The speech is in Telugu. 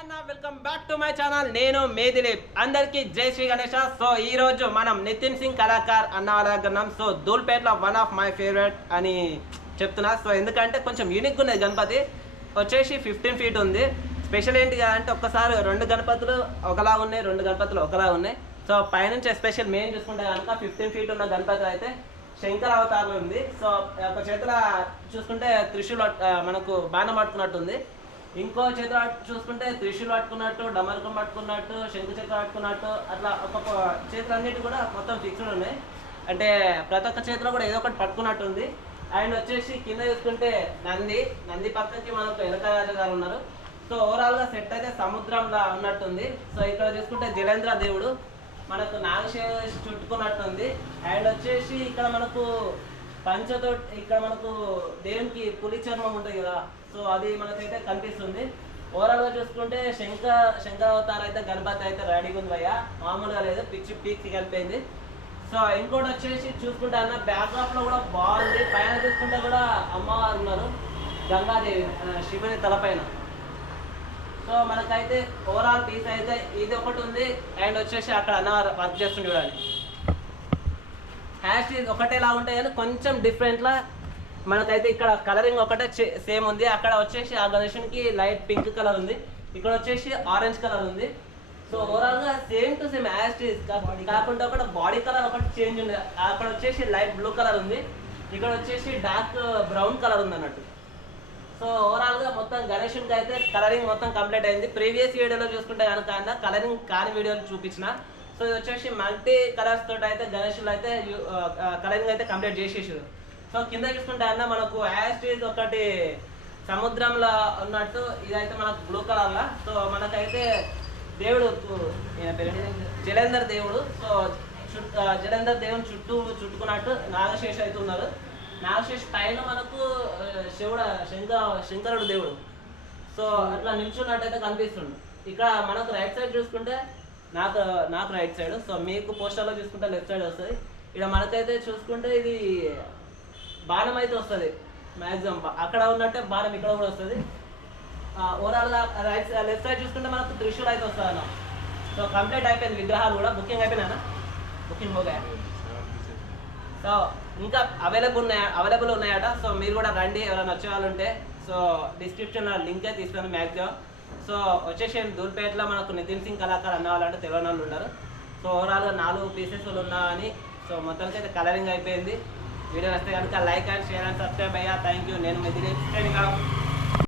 అన్న welcome back to my channel. నేను మే దిలీప్. అందరికీ జై శ్రీ గణేష. సో ఈ రోజు మనం నితిన్ సింగ్ కళాకార్ అన్న వాళ్ళ దగ్గర ఉన్నాం. సో ధూల్పేటలో వన్ ఆఫ్ మై ఫేవరెట్ అని చెప్తున్నా. సో ఎందుకంటే కొంచెం యూనిక్ ఉన్నది. గణపతి వచ్చేసి 15 feet ఉంది. స్పెషల్ ఏంటి అంటే ఒక్కసారి రెండు గణపతులు ఒకలా ఉన్నాయి, రెండు గణపతులు ఒకలా ఉన్నాయి. సో పైనుంచి స్పెషల్ మెయిన్ చూసుకుంటే కనుక 15 feet ఉన్న గణపతి అయితే శంకర అవతారంలో ఉంది. సో ఒక చేతుల చూసుకుంటే త్రిశూల్ మనకు బాణం పట్టుకున్నట్టుంది, ఇంకో చేతులు చూసుకుంటే త్రిశూల్ పట్టుకున్నట్టు, డమరకం పట్టుకున్నట్టు, శంకు చక్ర పట్టుకున్నట్టు, అట్లా ఒక్కొక్క చేతులు అన్నిటి కూడా మొత్తం ఫిక్స్డ్ ఉన్నాయి. అంటే ప్రతి ఒక్క చేతిలో కూడా ఏదో ఒకటి పట్టుకున్నట్టు ఉంది. అండ్ వచ్చేసి కింద చూసుకుంటే నంది పక్కకి మనకు వెనక రాజగారు ఉన్నారు. సో ఓవరాల్గా సెట్ అయితే సముద్రంలా ఉన్నట్టుంది. సో ఇక్కడ చూసుకుంటే జలేంద్ర దేవుడు మనకు నాగశేష చుట్టుకున్నట్టుంది. అండ్ వచ్చేసి ఇక్కడ మనకు పంచతో ఇక్కడ మనకు దేవునికి పులి చర్మం ఉంటుంది కదా, సో అది మనకైతే కనిపిస్తుంది. ఓవరాల్గా చూసుకుంటే శంకర అవతారం అయితే గణపతి అయితే రెడీగా ఉంది భయ్య, మామూలుగా లేదు, పిచ్చి పీక్కి కలిపోయింది. సో ఇంకోటి వచ్చేసి చూసుకుంటే అన్న బ్యాక్డ్రాప్లో కూడా బాగుంది. పైన చూసుకుంటే కూడా అమ్మవారు ఉన్నారు, గంగాదేవి శివుని తలపైన. సో మనకైతే ఓవరాల్ పీస్ అయితే ఇది ఒకటి ఉంది. అండ్ వచ్చేసి అక్కడ అన్న వర్క్ చేస్తుంది చూడండి. హ్యాష్ ఒకటేలా ఉంటాయి కానీ కొంచెం డిఫరెంట్లా మనకైతే ఇక్కడ కలరింగ్ ఒకటే సేమ్ ఉంది. అక్కడ వచ్చేసి ఆ గణేశునికి లైట్ పింక్ కలర్ ఉంది, ఇక్కడ వచ్చేసి ఆరెంజ్ కలర్ ఉంది. సో ఓవరాల్గా సేమ్ టు సేమ్ యాజ్ కాకుండా ఒకటి బాడీ కలర్ ఒకటి చేంజ్ ఉంది. అక్కడ వచ్చేసి లైట్ బ్లూ కలర్ ఉంది, ఇక్కడ వచ్చేసి డార్క్ బ్రౌన్ కలర్ ఉంది అన్నట్టు. సో ఓవరాల్గా మొత్తం గణేశునికి అయితే కలరింగ్ మొత్తం కంప్లీట్ అయింది. ప్రీవియస్ వీడియోలో చూసుకుంటే కనుక కలరింగ్ కాని వీడియోలు చూపించిన. సో ఇది వచ్చేసి మల్టీ కలర్స్ తోటి అయితే గణేశులు అయితే కలరింగ్ అయితే కంప్లీట్ చేసేసారు. సో కింద చూసుకుంటే అన్న మనకు యాస్టీజ్ ఒకటి సముద్రంలో ఉన్నట్టు, ఇదైతే మనకు బ్లూ కలర్లా. సో మనకైతే దేవుడు జలేందర్ దేవుడు. సో జలేందర్ దేవుని చుట్టుకున్నట్టు నాగశేష అయితే ఉన్నారు. నాగశేష పైన మనకు శంకరుడు దేవుడు. సో అట్లా నిల్చున్నట్టయితే కనిపిస్తుంది. ఇక్కడ మనకు రైట్ సైడ్ చూసుకుంటే నాకు రైట్ సైడ్, సో మీకు పోస్టర్లో చూసుకుంటే లెఫ్ట్ సైడ్ వస్తుంది. ఇక్కడ మనకైతే చూసుకుంటే ఇది బాణం అయితే వస్తుంది మ్యాక్సిమం, అక్కడ ఉన్నట్టే బాణం ఇక్కడ కూడా వస్తుంది. ఓవరాల్గా లెఫ్ట్ సైడ్ చూసుకుంటే మనకు త్రిశూల్ అయితే వస్తుంది అన్న. సో కంప్లీట్ అయిపోయింది, విగ్రహాలు కూడా బుకింగ్ అయిపోయినా, బుకింగ్ హోగా. సో ఇంకా అవైలబుల్ ఉన్నాయట. సో మీరు కూడా రండి, ఎవరైనా వచ్చే వాళ్ళు ఉంటే. సో డిస్క్రిప్షన్లో లింక్ అయితే ఇస్తాను మ్యాక్సిమం. సో వచ్చేసి ధూల్పేటలో మనకు నితిన్ సింగ్ కళాకార్ అన్న వాళ్ళంటే తెలియని వాళ్ళు ఉన్నారు. సో ఓవరాల్గా 4 pieces ఉన్నా అని. సో మొత్తానికి అయితే కలరింగ్ అయిపోయింది. వీడియో వస్తే కనుక like and share and subscribe అయ్యా. Thank you. నేను మీ దిలీప్.